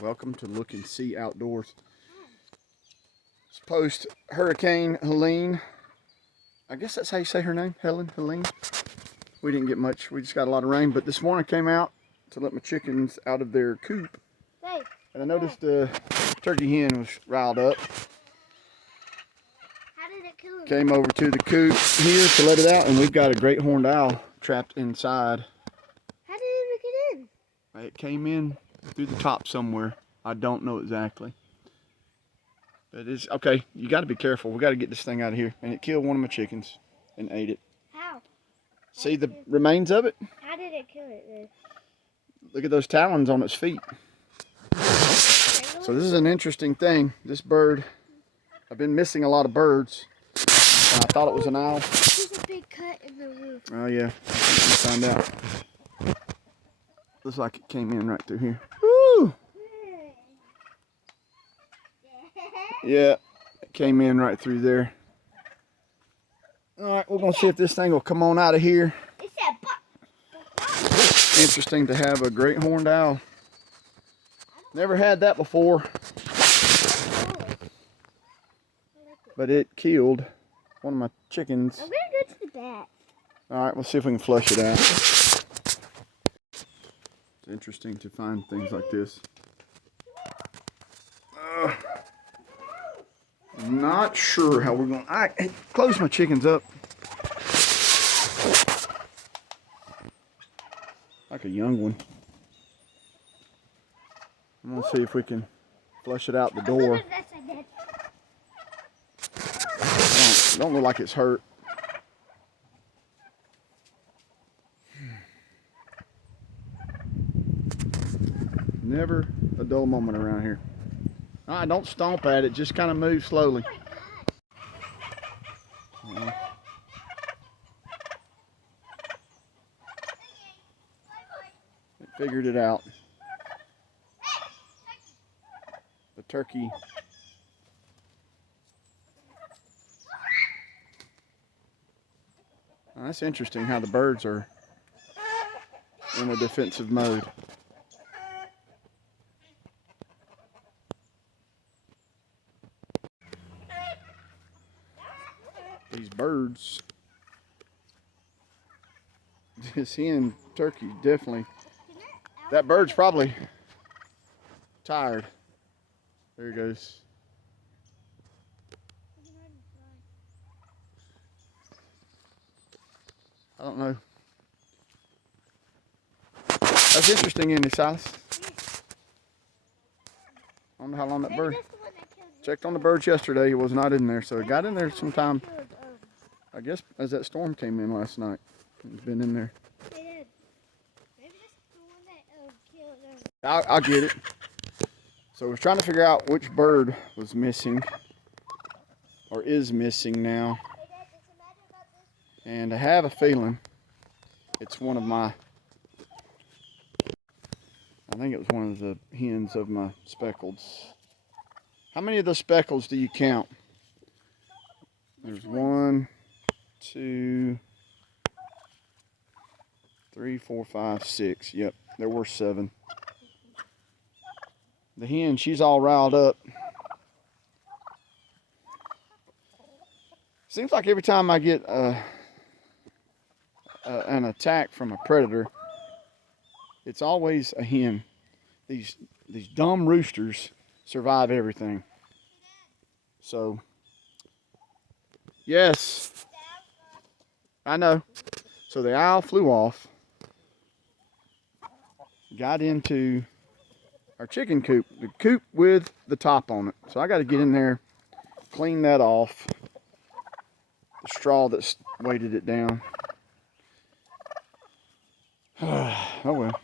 Welcome to Look and See Outdoors. It's post Hurricane Helene. I guess that's how you say her name, Helene. We didn't get much. We just got a lot of rain. But this morning I came out to let my chickens out of their coop. And I noticed the turkey hen was riled up. How did it kill him? Came over to the coop here to let it out, and we've got a great horned owl trapped inside. How did it get in? It came in through the top somewhere. I don't know exactly. But it's okay. You got to be careful. We got to get this thing out of here. And it killed one of my chickens and ate it. How? See the remains of it? How did it kill it then? Look at those talons on its feet. So this is an interesting thing. This bird, I've been missing a lot of birds. I thought it was an owl. There's a big cut in the roof. Oh yeah, let's find out. Looks like it came in right through here. Woo! Yeah, it came in right through there. All right, we're gonna see if this thing will come on out of here. Interesting to have a great horned owl. Never had that before. But it killed one of my chickens. I'm gonna go to the back. All right, we'll see if we can flush it out. It's interesting to find things like this. Not sure how we're going. I close my chickens up like a young one. I'm gonna see if we can flush it out the door. Don't look like it's hurt. Never a dull moment around here. All right, don't stomp at it, just kind of move slowly. It figured it out. The turkey. Now, that's interesting how the birds are in a defensive mode. These birds, this hen turkey definitely, that bird's probably tired. There he goes. I don't know. That's interesting, isn't it, Silas? I don't know how long that bird. Checked on the birds yesterday. It was not in there, so it got in there sometime. I guess as that storm came in last night. It's been in there. I'll get it. So we're trying to figure out which bird was missing or is missing now. And I have a feeling it's one of my, I think it was one of the hens of my speckleds. How many of those speckles do you count? There's 1, 2, 3, 4, 5, 6. Yep, there were 7. The hen, she's all riled up. Seems like every time I get an attack from a predator, it's always a hen. These dumb roosters survive everything. So, yes, I know. So the owl flew off, got into our chicken coop, the coop with the top on it. So I got to get in there, clean that off, the straw that's weighted it down. Oh well.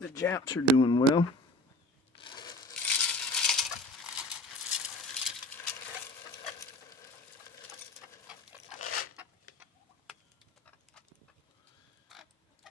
The Japs are doing well.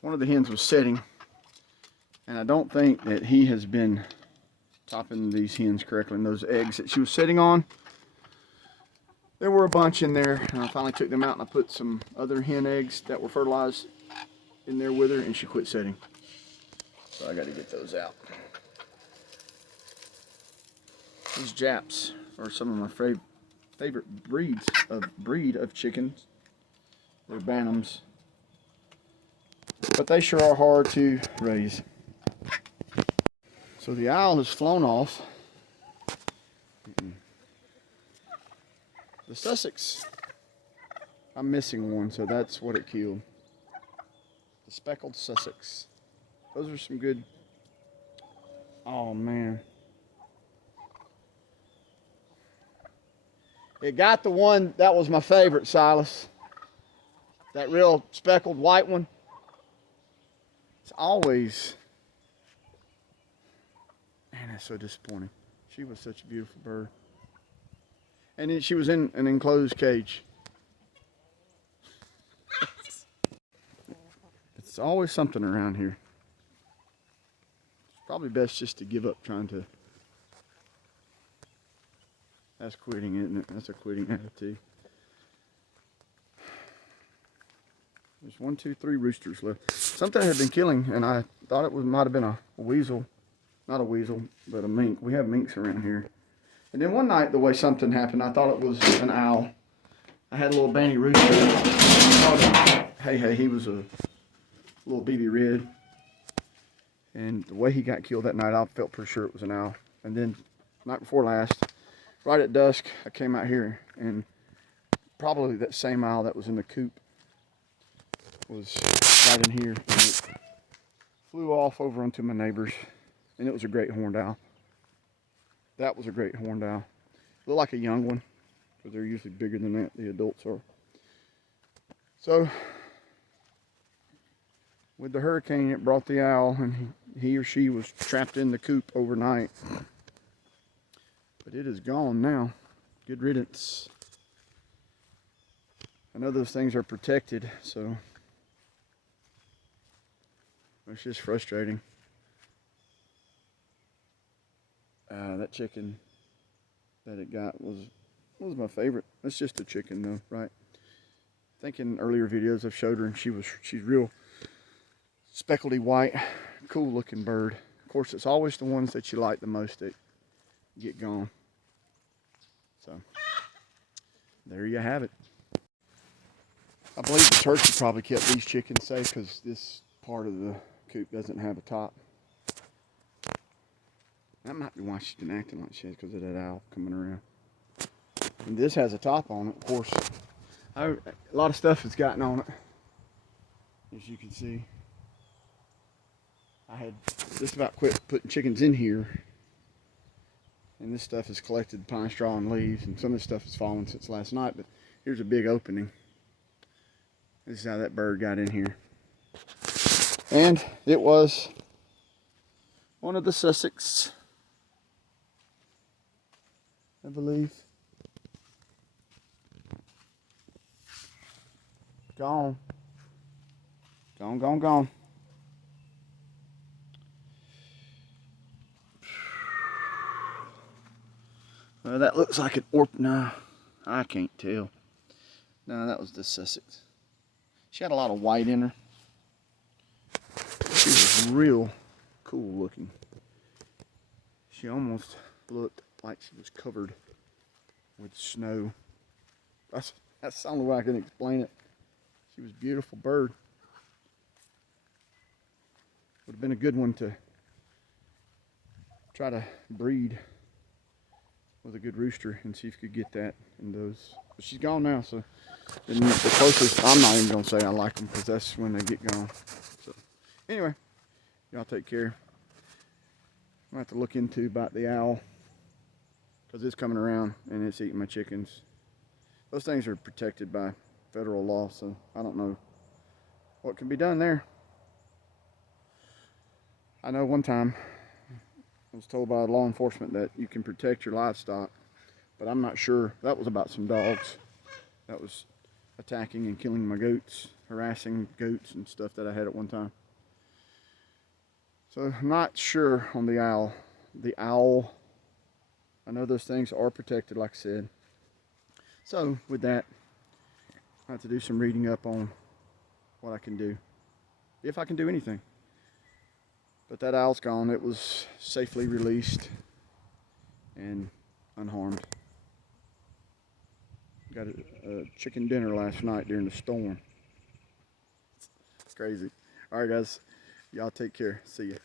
One of the hens was setting, and I don't think that he has been topping these hens correctly. And those eggs that she was sitting on, there were a bunch in there, and I finally took them out and I put some other hen eggs that were fertilized in there with her, and she quit setting. So I got to get those out. These Japs are some of my favorite breed of chickens. They're Bantams, but they sure are hard to raise. So the owl has flown off. The Sussex, I'm missing one, so that's what it killed. The speckled Sussex. Those are some good. Oh man. It got the one that was my favorite, Silas. That real speckled white one. It's always, man, that's so disappointing. She was such a beautiful bird. And then she was in an enclosed cage. It's always something around here. It's probably best just to give up trying to. That's quitting, isn't it? That's a quitting attitude. There's 1, 2, 3 roosters left. Something had been killing, and I thought it might have been a weasel. Not a weasel, but a mink. We have minks around here. And then one night, the way something happened, I thought it was an owl. I had a little banty rooster. Hey, he was a little BB red. And the way he got killed that night, I felt pretty sure it was an owl. And then, night before last, right at dusk, I came out here, and probably that same owl that was in the coop was right in here. And it flew off over onto my neighbor's, and it was a great horned owl. That was a great horned owl. Looked like a young one, because they're usually bigger than that, the adults are. So, with the hurricane, it brought the owl, and he or she was trapped in the coop overnight. But it is gone now. Good riddance. I know those things are protected, so it's just frustrating. That chicken that it got was my favorite. That's just a chicken though, right? I think in earlier videos I've showed her, and she's real speckledy white, cool looking bird. Of course, it's always the ones that you like the most that get gone. So there you have it. I believe the turkey probably kept these chickens safe because this part of the coop doesn't have a top. That might be why she's been acting like she is, because of that owl coming around. And this has a top on it, of course. A lot of stuff has gotten on it, as you can see. I had just about quit putting chickens in here, and this stuff has collected pine straw and leaves, and some of this stuff has fallen since last night, but here's a big opening. This is how that bird got in here. And it was one of the Sussex, I believe. Gone. Gone. Well, that looks like an no, I can't tell. No, that was the Sussex. She had a lot of white in her. She was real cool looking. She almost looked like she was covered with snow. That's the only way I can explain it. She was a beautiful bird. Would have been a good one to try to breed with a good rooster and see if you could get that in those. But she's gone now, so and the closest, I'm not even gonna say I like them because that's when they get gone. So anyway, y'all take care. I'm gonna have to look into about the owl because it's coming around and it's eating my chickens. Those things are protected by federal law, so I don't know what can be done there. I know one time I was told by law enforcement that you can protect your livestock, but I'm not sure. That was about some dogs that was attacking and killing my goats, harassing goats and stuff that I had at one time. So I'm not sure on the owl. The owl, I know those things are protected, like I said. So with that, I have to do some reading up on what I can do, if I can do anything. But that owl's gone. It was safely released and unharmed. Got a chicken dinner last night during the storm. It's crazy. All right, guys. Y'all take care. See ya.